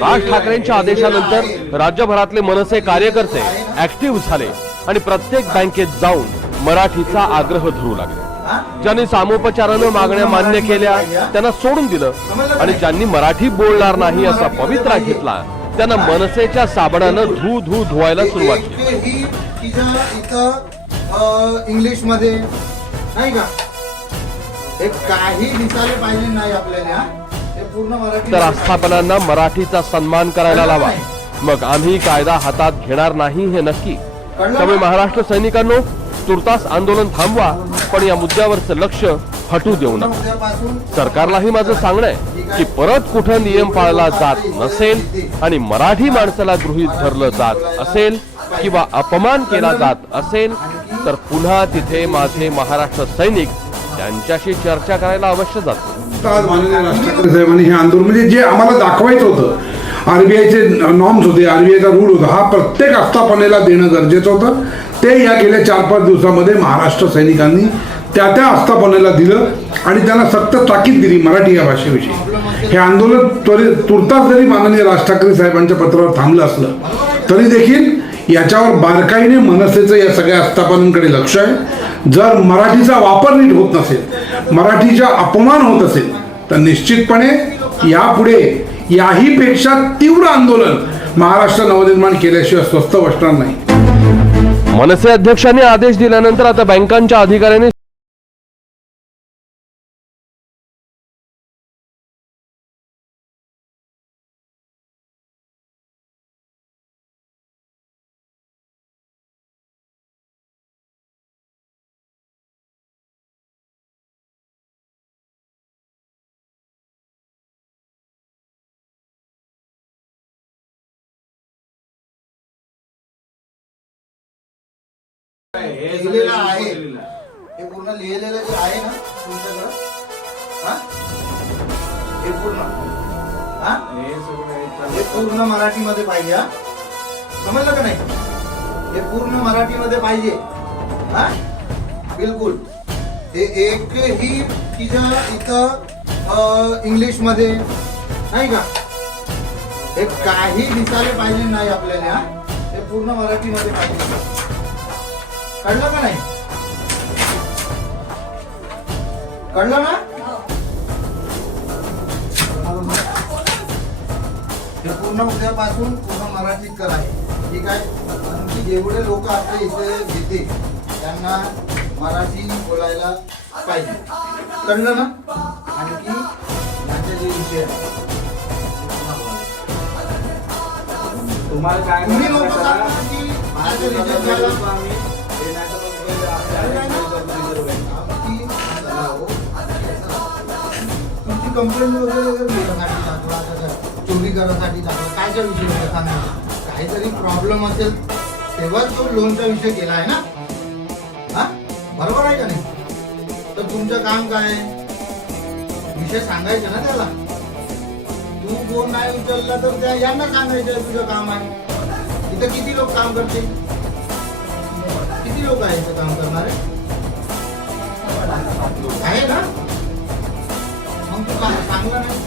राज ठाकरेंच्या आदेशानंतर राज्यभरातले मनसे कार्यकर्ते ऍक्टिव्ह झाले आणि प्रत्येक बँकेत जाऊन मराठीचा आग्रह धरू लागले। ज्यांनी सामोपचारानं मागण्या मान्य केल्या त्यांना सोडून दिलं आणि ज्यांनी मराठी बोलणार नाही असा पवित्रा घेतला त्यांना मनसेच्या साबणानं धुवायला सुरुवात केली। इंग्लिश मध्ये नाही का एक काही दिसायला पाहिजे नाही आपल्याला पूर्ण मराठी। तर आस्थापनांना मराठीचा सन्मान करायला लावा, मग आम्ही कायदा हातात घेणार नाही हे नक्की। त्यामुळे महाराष्ट्र सैनिकांनो, तुर्तास आंदोलन थांबवा, पण या मुद्द्यावरचं लक्ष हटू देऊ नका। सरकारलाही माझं सांगणं आहे की परत कुठं नियम पाळला जात नसेल आणि मराठी माणसाला गृहीत धरलं जात असेल किंवा अपमान केला जात असेल तर पुन्हा तिथे माझे महाराष्ट्र सैनिक त्यांच्याशी चर्चा करायला अवश्य जातो। आज माननीय राज ठाकरे साहेबांनी हे आंदोलन म्हणजे जे आम्हाला दाखवायचं होतं, आरबीआयचे नॉर्म्स होते, आरबीआयचा रूल होता, हा प्रत्येक आस्थापनेला देणं गरजेचं होतं। ते या गेल्या 4-5 दिवसामध्ये महाराष्ट्र सैनिकांनी त्या आस्थापनेला दिलं आणि त्यांना सक्त ताकीद दिली मराठी या भाषेविषयी। हे आंदोलन तुर्तास जरी माननीय राज ठाकरे साहेबांच्या पत्रावर थांबलं असलं तरी देखील याच्यावर बारकाईने मनसेचं या सगळ्या आस्थापनांकडे लक्ष आहे। जर मराठीचा वापर नीट होत नसेल, मराठीचा अपमान होत असेल तर निश्चितपणे यापुढे याही पेक्षा तीव्र आंदोलन महाराष्ट्र नवनिर्माण केल्याशिवाय स्वस्थ बसणार नाही। मनसे अध्यक्षांनी आदेश दिल्यानंतर आता बँकांच्या अधिकाऱ्यांनी लिहिलेलं आहे, हे पूर्ण लिहिलेलं जे आहे ना तुमच्याकडं, हे पूर्ण मराठीमध्ये पाहिजे। समजलं का नाही? हे पूर्ण मराठीमध्ये पाहिजे बिलकुल। हे एकही इथं इंग्लिश मध्ये नाही का हे काही दिसायला पाहिजे नाही आपल्याला, हे पूर्ण मराठीमध्ये पाहिजे। कळलं का नाही? कळलं ना? हे पूर्ण उद्यापासून पूर्ण मराठीत करायचं, ठीक आहे? आणखी जेवढे लोक आपल्या इथे येते त्यांना मराठी बोलायला पाहिजे। कळलं ना? आणखी माझे जे विषय तुम्हाला काय तुम्ही लोक सांगा की माझं रिजेक्ट झालं, तुमची कंप्लेंट वगैरे चोरी करायसाठी कायच्या विषय सांगा, काहीतरी प्रॉब्लेम असेल तेव्हाच तो लोनचा विषय केला आहे ना, बरोबर आहे का नाही? तर तुमचं काम काय विषय सांगायचं ना त्याला। तू फोन नाही उचलला तर त्या यांना सांगायचं तुझं काम आहे। इथं किती लोक काम करते, किती लोक आहेत काम करणारे आहे ना? मग तू सांगला नाही